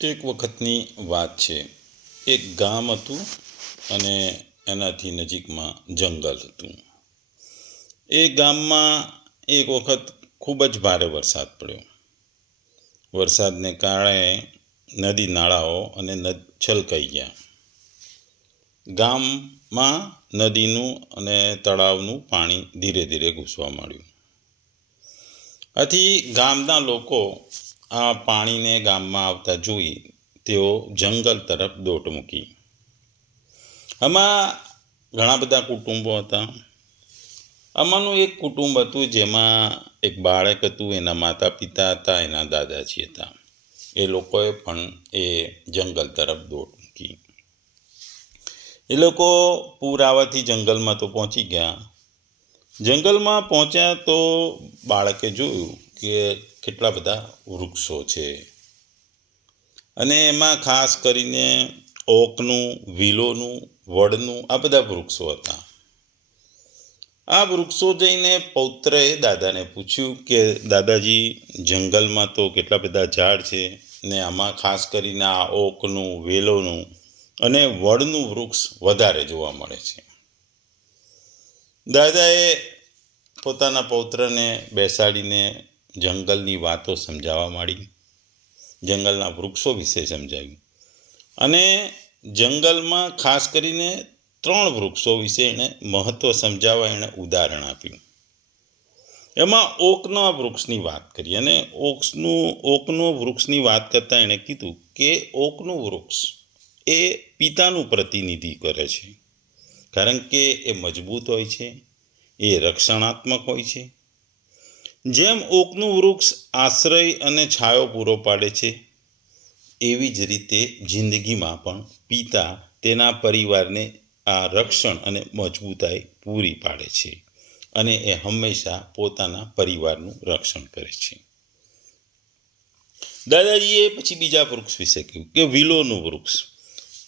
એક વખતની વાત છે. એક ગામ હતું અને એનાથી નજીકમાં જંગલ હતું. એ ગામમાં એક વખત ખૂબ જ ભારે વરસાદ પડ્યો. વરસાદને કારણે નદી નાળાઓ અને છલકાઈ ગયા. ગામમાં નદીનું અને તળાવનું પાણી ધીરે ધીરે ઘૂસવા માંડ્યું. આથી ગામના લોકો આ પાણીને ગામમાં આવતા જોઈ તેઓ જંગલ તરફ દોટ મૂકી. આમાં ઘણા બધા કુટુંબો હતા. આમાંનું એક કુટુંબ હતું જેમાં એક બાળક હતું, એના માતા પિતા હતા, એના દાદાજી હતા. એ લોકોએ પણ એ જંગલ તરફ દોટ મૂકી. એ લોકો પૂર આવવાથી જંગલમાં તો પહોંચી ગયા. જંગલમાં પહોંચ્યા તો બાળકે જોયું કે કેટલા બધા વૃક્ષો છે અને એમાં ખાસ કરીને ઓકનું, વિલોનું, વડનું આ બધા વૃક્ષો હતા. આ વૃક્ષો જઈને પૌત્રએ દાદાને પૂછ્યું કે દાદાજી, જંગલમાં તો કેટલા બધા ઝાડ છે ને આમાં ખાસ કરીને આ ઓકનું, વેલોનું અને વડનું વૃક્ષ વધારે જોવા મળે છે. દાદાએ પોતાના પૌત્રને બેસાડીને જંગલની વાતો સમજાવવા માંડી. જંગલના વૃક્ષો વિશે સમજાવ્યું અને જંગલમાં ખાસ કરીને 3 વૃક્ષો વિશે એણે મહત્ત્વ સમજાવવા એણે ઉદાહરણ આપ્યું. એમાં ઓકના વૃક્ષની વાત કરી અને ઓકનું વૃક્ષની વાત કરતાં એણે કીધું કે ઓકનું વૃક્ષ એ પિતાનું પ્રતિનિધિ કરે છે, કારણ કે એ મજબૂત હોય છે, એ રક્ષણાત્મક હોય છે. જેમ ઓકનું વૃક્ષ આશ્રય અને છાયો પૂરો પાડે છે, એવી જ રીતે જિંદગીમાં પણ પિતા તેના પરિવારને આ રક્ષણ અને મજબૂતાઈ પૂરી પાડે છે અને એ હંમેશા પોતાના પરિવારનું રક્ષણ કરે છે. દાદાજીએ પછી બીજા વૃક્ષ વિશે કહ્યું કે વિલોનું વૃક્ષ.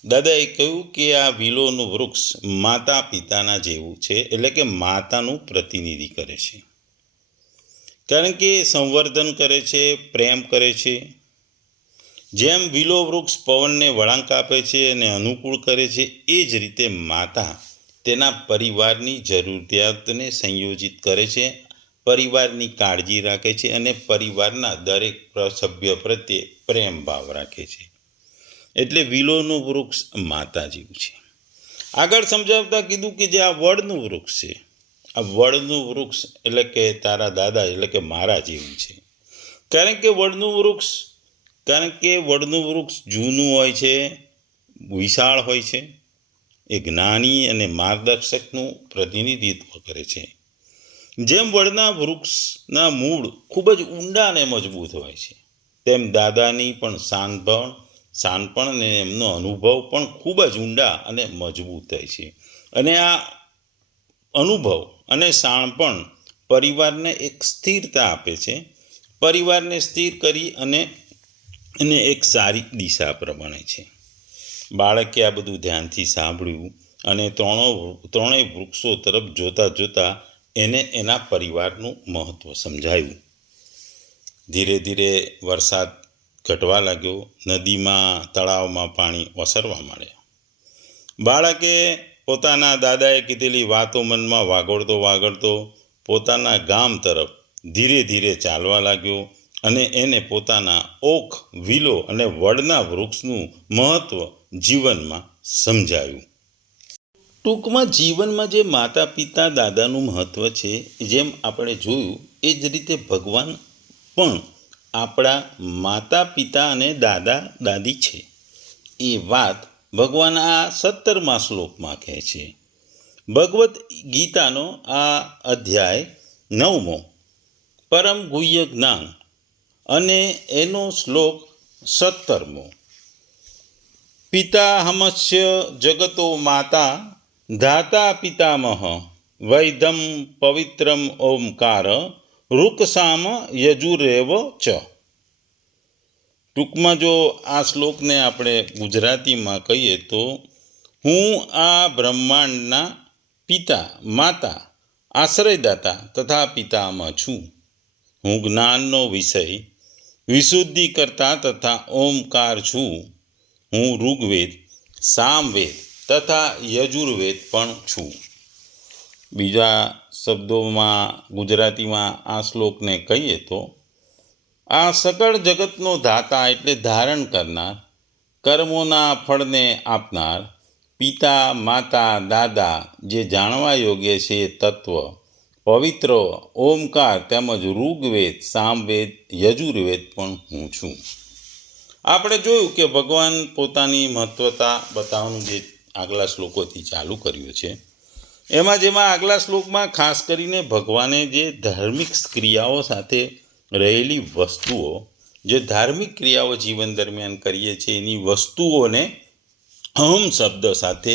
દાદાએ કહ્યું કે આ વિલોનું વૃક્ષ માતા પિતાના જેવું છે, એટલે કે માતાનું પ્રતિનિધિ કરે છે, કારણ કે સંવર્ધન કરે છે, પ્રેમ કરે છે. જેમ વિલો વૃક્ષ પવનને વળાંક આપે છે અને અનુકૂળ કરે છે, એ જ રીતે માતા તેના પરિવારની જરૂરિયાતને સંયોજિત કરે છે, પરિવારની કાળજી રાખે છે અને પરિવારના દરેક સભ્ય પ્રત્યે પ્રેમ ભાવ રાખે છે. એટલે વિલોનું વૃક્ષ માતા જેવું છે. આગળ સમજાવતા કીધું કે જે આ વડનું વૃક્ષ છે, આ વડનું વૃક્ષ એટલે કે તારા દાદા એટલે કે મારા જેવું છે, કારણ કે વડનું વૃક્ષ જૂનું હોય છે, વિશાળ હોય છે, એ જ્ઞાની અને માર્ગદર્શકનું પ્રતિનિધિત્વ કરે છે. જેમ વડના વૃક્ષના મૂળ ખૂબ જ ઊંડા અને મજબૂત હોય છે, તેમ દાદાની પણ શાનપણ અને એમનો અનુભવ પણ ખૂબ જ ઊંડા અને મજબૂત હોય છે. અને આ અનુભવ અને શાણપણ પરિવારને એક સ્થિરતા આપે છે, પરિવારને સ્થિર કરી અને એક સારી દિશા પ્રમાણે છે. બાળકે આ બધું ધ્યાનથી સાંભળ્યું અને ત્રણેય વૃક્ષો તરફ જોતા એને એના પરિવારનું મહત્ત્વ સમજાયું. ધીરે ધીરે વરસાદ ઘટવા લાગ્યો. નદીમાં, તળાવમાં પાણી ઓસરવા માંડ્યા. બાળકે પોતાના દાદાએ કીધેલી વાતો મનમાં વાગોળતો પોતાના ગામ તરફ ધીરે ધીરે ચાલવા લાગ્યો અને એને પોતાના ઓક, વિલો અને વડના વૃક્ષનું મહત્ત્વ જીવનમાં સમજાયું. ટૂંકમાં જીવનમાં જે માતા પિતા દાદાનું મહત્ત્વ છે, જેમ આપણે જોયું એ જ રીતે ભગવાન પણ આપણા માતા પિતા અને દાદા દાદી છે. એ વાત ભગવાન આ 17મા શ્લોકમાં કહે છે. ભગવદ્ ગીતાનો આ અધ્યાય 9મો, પરમ ગુહ્ય જ્ઞાન, અને એનો શ્લોક 17મો. પિતાહમસ્ય જગતો માતા ધાતા પિતામહ વૈદમ પવિત્રમ ઓમકાર ઋક્સામ યજુરેવ ચ. ટૂંકમાં જો આ શ્લોકને આપણે ગુજરાતીમાં કહીએ તો, હું આ બ્રહ્માંડના પિતા, માતા, આશ્રયદાતા તથા પિતામહ છું. હું જ્ઞાનનો વિષય, વિશુદ્ધિકર્તા તથા ઓમકાર છું. હું ઋગ્વેદ, સામવેદ તથા યજુર્વેદ પણ છું. બીજા શબ્દોમાં ગુજરાતીમાં આ શ્લોકને કહીએ તો, આ સકળ જગતનો દાતા એટલે ધારણ કરનાર, કર્મોના ફળને આપનાર, પિતા માતા દાદા જે જાણવા યોગ્ય છે તત્વ, પવિત્ર ઓમકાર તેમજ ઋગ્વેદ, સામવેદ, યજુર્વેદ પણ હું છું. આપણે જોયું કે ભગવાન પોતાની મહત્વતા બતાવવાનું જે આગલા શ્લોકોથી ચાલુ કર્યું છે, જેમાં આગલા શ્લોકમાં ખાસ કરીને ભગવાને જે ધાર્મિક ક્રિયાઓ સાથે રહેલી વસ્તુઓ, જે ધાર્મિક ક્રિયાઓ જીવન દરમિયાન કરીએ છીએ એની વસ્તુઓને અહમ શબ્દ સાથે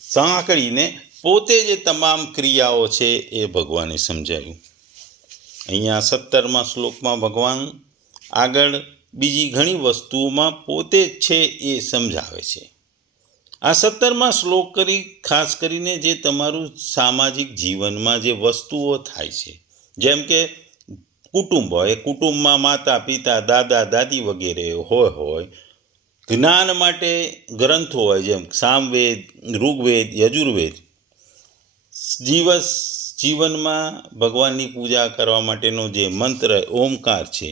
સાંકળીને પોતે જે તમામ ક્રિયાઓ છે એ ભગવાને સમજાવ્યું. અહીંયા 17મા શ્લોકમાં ભગવાન આગળ બીજી ઘણી વસ્તુઓમાં પોતે જ છે એ સમજાવે છે. આ 17મા શ્લોક ખાસ કરીને જે તમારું સામાજિક જીવનમાં જે વસ્તુઓ થાય છે, જેમ કે કુટુંબ હોય, કુટુંબમાં માતા પિતા દાદા દાદી વગેરે હોય, જ્ઞાન માટે ગ્રંથો હોય જેમ સામવેદ, ઋગ્વેદ, યજુર્વેદ, જીવનમાં ભગવાનની પૂજા કરવા માટેનો જે મંત્ર ઓમકાર છે,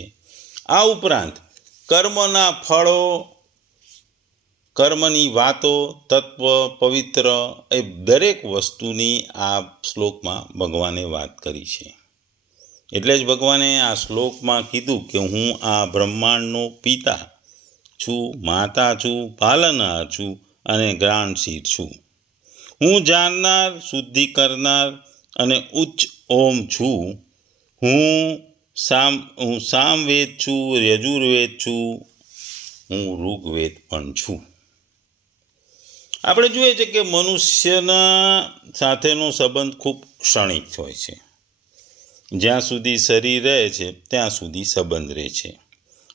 આ ઉપરાંત કર્મના ફળો, કર્મની વાતો, તત્વ, પવિત્ર, એ દરેક વસ્તુની આ શ્લોકમાં ભગવાને વાત કરી છે. એટલે જ ભગવાને આ શ્લોકમાં કીધું કે હું આ બ્રહ્માંડનો પિતા છું, માતા છું, પાલનહાર છું અને જ્ઞાનશીર છું. હું જાણનાર, શુદ્ધિ કરનાર અને ઉચ્ચ ઓમ છું. હું સામવેદ છું, યજુર્વેદ છું, હું ઋગ્વેદ પણ છું. આપણે જોઈએ છે કે મનુષ્યના સાથેનો સંબંધ ખૂબ ક્ષણિક હોય છે. જ્યાં સુધી શરીર રહે છે ત્યાં સુધી સંબંધ રહે છે,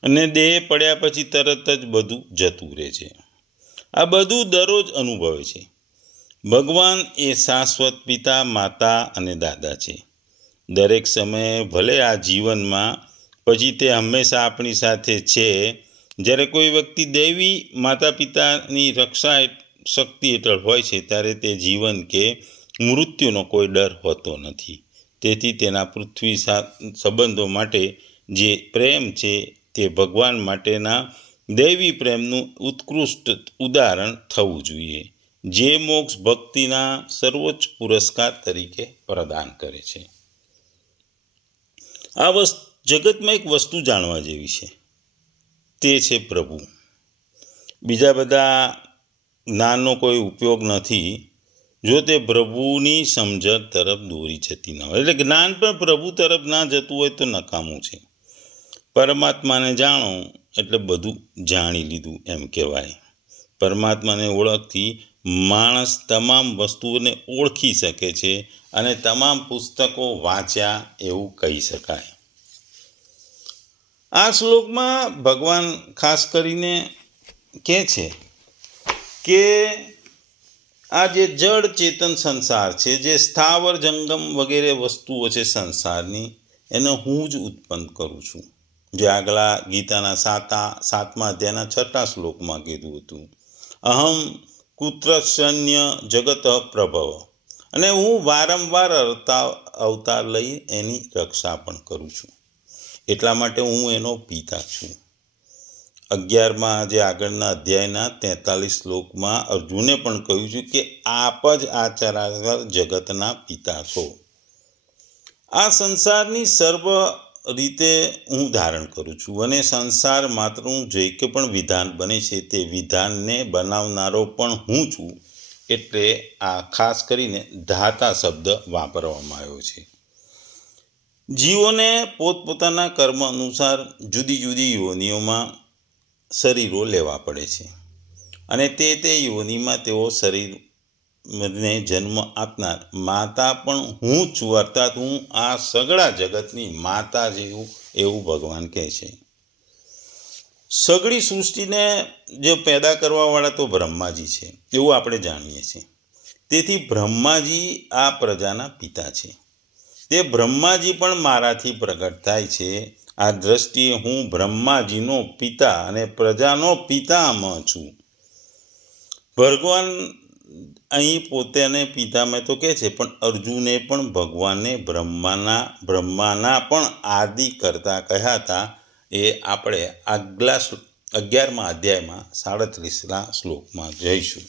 અને દેહ પડ્યા પછી તરત જ બધું જતું રહે છે. આ બધું દરરોજ અનુભવે છે. ભગવાન એ શાશ્વત પિતા, માતા અને દાદા છે. દરેક સમયે ભલે આ જીવનમાં, પછી તે હંમેશા આપણી સાથે છે. જ્યારે કોઈ વ્યક્તિ દૈવી માતા પિતાની રક્ષા શક્તિ હેઠળ હોય છે ત્યારે તે જીવન કે મૃત્યુનો કોઈ ડર હોતો નથી. તેથી તેના પૃથ્વી સંબંધો માટે જે પ્રેમ છે તે ભગવાન માટેના દૈવી પ્રેમનું ઉત્કૃષ્ટ ઉદાહરણ થવું જોઈએ, જે મોક્ષ ભક્તિના સર્વોચ્ચ પુરસ્કાર તરીકે પ્રદાન કરે છે. આ જગતમાં એક વસ્તુ જાણવા જેવી છે, તે છે પ્રભુ. બીજા બધા જ્ઞાનનો કોઈ ઉપયોગ નથી જો તે પ્રભુની સમજણ તરફ દોરી જતી ન હોય. એટલે જ્ઞાન પણ પ્રભુ તરફ ના જતું હોય તો નકામું છે. પરમાત્માને જાણો એટલે બધું જાણી લીધું એમ કહેવાય. પરમાત્માને ઓળખથી માણસ તમામ વસ્તુઓને ઓળખી શકે છે અને તમામ પુસ્તકો વાંચ્યા એવું કહી શકાય. આ શ્લોકમાં ભગવાન ખાસ કરીને કહે છે કે આ જે જળ ચેતન સંસાર છે, જે સ્થાવર જંગમ વગેરે વસ્તુઓ છે સંસારની, એને હું જ ઉત્પન્ન કરું છું. જે આગલા ગીતાના 7મા અધ્યાયના 6 શ્લોકમાં કીધું હતું, અહમ કુત્રશન્ય જગત પ્રભવ, અને હું વારંવાર અવતાર લઈ એની રક્ષા પણ કરું છું. એટલા માટે હું એનો પિતા છું. 11મા જે આગળના અધ્યાયના 43 શ્લોકમાં અર્જુને પણ કહ્યું છે કે આપ જ આ ચરાચર જગતના પિતા છો. આ સંસારની સર્વ રીતે હું ધારણ કરું છું, અને સંસાર માત્રનું જે કે પણ વિધાન બને છે તે વિધાનને બનાવનારો પણ હું છું. એટલે આ ખાસ કરીને ધાતા શબ્દ વાપરવામાં આવ્યો છે. જીવોને પોતપોતાના કર્મ અનુસાર જુદી જુદી યોનિઓમાં શરીરો લેવા પડે છે, અને તે યોનિમાં તેઓ શરીરને જન્મ આપનાર માતા પણ હું જ છું. અર્થાત હું આ સગળા જગતની માતા જેવું એવું ભગવાન કહે છે. સગળી સૃષ્ટિને જે પેદા કરવાવાળા તો બ્રહ્માજી છે એવું આપણે જાણીએ છીએ. તેથી બ્રહ્માજી આ પ્રજાના પિતા છે. તે બ્રહ્માજી પણ મારાથી પ્રગટ થાય છે આ દ્રષ્ટિએ હું બ્રહ્માજીનો પિતા અને પ્રજાનો પિતામહ છું. ભગવાન અહીં પોતાને પિતામહ તો કહે છે, પણ અર્જુને પણ ભગવાનને બ્રહ્માના પણ આદિ કરતા કહ્યા હતા. એ આપણે આગલા 11મા અધ્યાયમાં 37ના શ્લોકમાં જઈશું.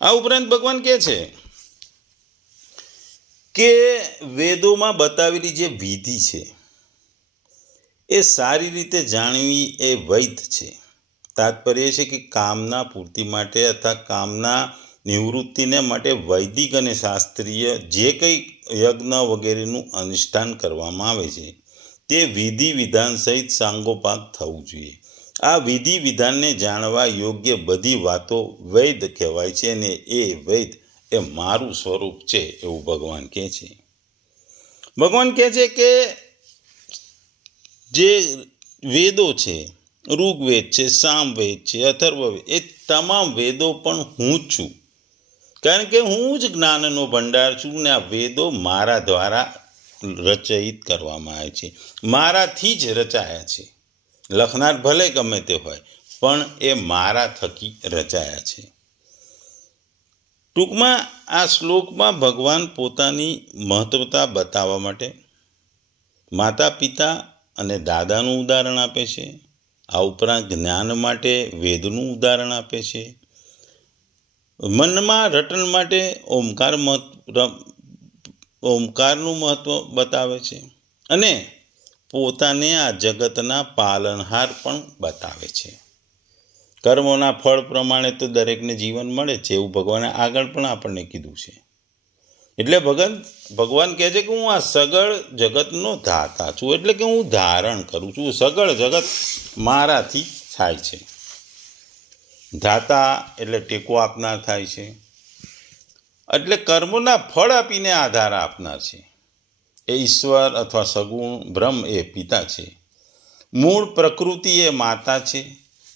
આ ઉપરાંત ભગવાન કહે છે કે વેદોમાં બતાવેલી જે વિધિ છે એ સારી રીતે જાણવી એ વૈધ છે. તાત્પર્ય છે કે કામના પૂર્તિ માટે અથવા કામના નિવૃત્તિને માટે વૈદિક અને શાસ્ત્રીય જે કંઈ યજ્ઞ વગેરેનું અનુષ્ઠાન કરવામાં આવે છે તે વિધિ વિધાન સહિત સાંગોપાંગ થવું જોઈએ. આ વિધિ વિધાનને જાણવા યોગ્ય બધી વાતો વૈદ કહેવાય છે, અને એ વૈદ એ મારું સ્વરૂપ છે એવું ભગવાન કહે છે. ભગવાન કહે છે કે જે વેદો છે, ઋગ્વેદ છે, સામવેદ છે, અથર્વવેદ, એ તમામ વેદો પણ હું જ છું, કારણ કે હું જ જ્ઞાનનો ભંડાર છું ને આ વેદો મારા દ્વારા રચયિત કરવામાં આવે છે, મારાથી જ રચાયા છે. લખનાર ભલે ગમે તે હોય, પણ એ મારા થકી રચાયા છે. ટૂંકમાં આ શ્લોકમાં ભગવાન પોતાની મહત્વતા બતાવવા માટે માતા પિતા અને દાદાનું ઉદાહરણ આપે છે. આ ઉપરાંત જ્ઞાન માટે વેદનું ઉદાહરણ આપે છે. મનમાં રટન માટે ઓમકારનું મહત્વ બતાવે છે, અને પોતાને આ જગતના પાલનહાર પણ બતાવે છે. કર્મોના ફળ પ્રમાણે તો દરેકને જીવન મળે છે એવું ભગવાને આગળ પણ આપણને કીધું છે. એટલે ભગવાન કહે છે કે હું આ સગળ જગતનો ધાતા છું, એટલે કે હું ધારણ કરું છું. સગળ જગત મારાથી થાય છે. ધાતા એટલે ટેકો આપનાર થાય છે, એટલે કર્મોના ફળ આપીને આધાર આપનાર છે. એ ઈશ્વર અથવા સગુણ બ્રહ્મ એ પિતા છે. મૂળ પ્રકૃતિ એ માતા છે.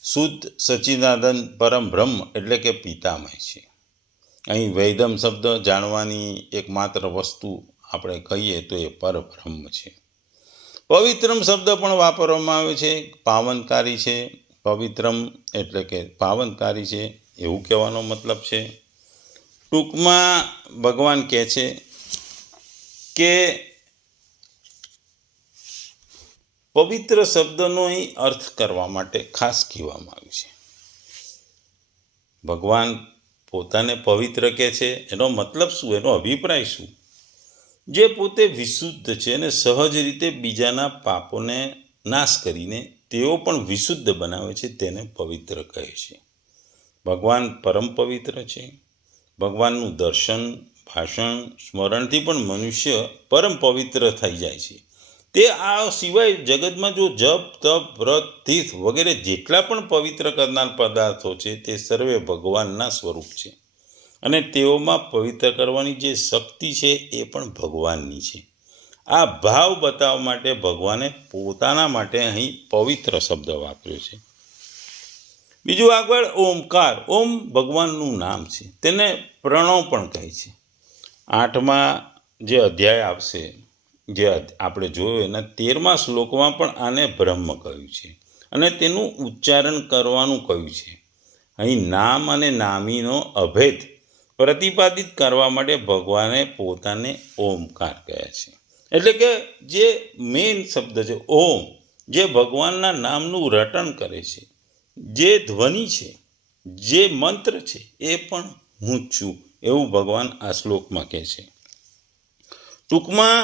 શુદ્ધ સચ્ચિદાનંદ પરમ બ્રહ્મ એટલે કે પિતામહ છે. અહીં વૈદમ શબ્દ જાણવાની એકમાત્ર વસ્તુ આપણે કહીએ તો એ પરબ્રહ્મ છે. પવિત્રમ શબ્દ પણ વાપરવામાં આવે છે. પાવનકારી છે. પવિત્રમ એટલે કે પાવનકારી છે એવું કહેવાનો મતલબ છે. ટૂંકમાં ભગવાન કહે છે કે પવિત્ર શબ્દનો અહીં અર્થ કરવા માટે ખાસ કહેવામાં આવ્યું છે. ભગવાન પોતાને પવિત્ર કહે છે, એનો મતલબ શું, એનો અભિપ્રાય શું? જે પોતે વિશુદ્ધ છે અને સહજ રીતે બીજાના પાપોને નાશ કરીને તેઓ પણ વિશુદ્ધ બનાવે છે, તેને પવિત્ર કહે છે. ભગવાન પરમ પવિત્ર છે. ભગવાનનું દર્શન, ભાષણ, સ્મરણથી પણ મનુષ્ય પરમ પવિત્ર થઈ જાય છે. તે આ સિવાય જગતમાં જો જપ, તપ, વ્રત, તીર્થ વગેરે જેટલા પણ પવિત્ર કરનાર પદાર્થો છે તે સર્વે ભગવાનના સ્વરૂપ છે, અને તેઓમાં પવિત્ર કરવાની જે શક્તિ છે એ પણ ભગવાનની છે. આ ભાવ બતાવવા માટે ભગવાને પોતાના માટે અહીં પવિત્ર શબ્દ વાપર્યો છે. બીજું આગળ ઓમકાર. ઓમ ભગવાનનું નામ છે, તેને પ્રણવ પણ કહે છે. 8મા જે અધ્યાય આવશે, જે આપણે જોયું, એના 13મા શ્લોકમાં પણ આને બ્રહ્મ કહ્યું છે, અને તેનું ઉચ્ચારણ કરવાનું કહ્યું છે. અહીં નામ અને નામીનો અભેદ પ્રતિપાદિત કરવા માટે ભગવાને પોતાને ઓમકાર કહ્યા છે. એટલે કે જે મેઇન શબ્દ છે ઓમ, જે ભગવાનના નામનું રટન કરે છે, જે ધ્વનિ છે, જે મંત્ર છે, એ પણ હું જ છું એવું ભગવાન આ શ્લોકમાં કહે છે. ટૂંકમાં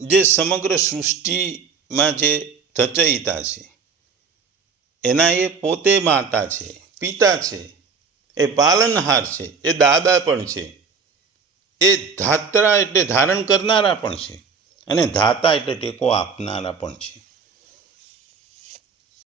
જે સમગ્ર સૃષ્ટિમાં જે રચયિતા છે એના એ પોતે માતા છે, પિતા છે, એ પાલનહાર છે, એ દાદા પણ છે, એ ધાત્રા એટલે ધારણ કરનારા પણ છે, અને ધાતા એટલે ટેકો આપનારા પણ છે.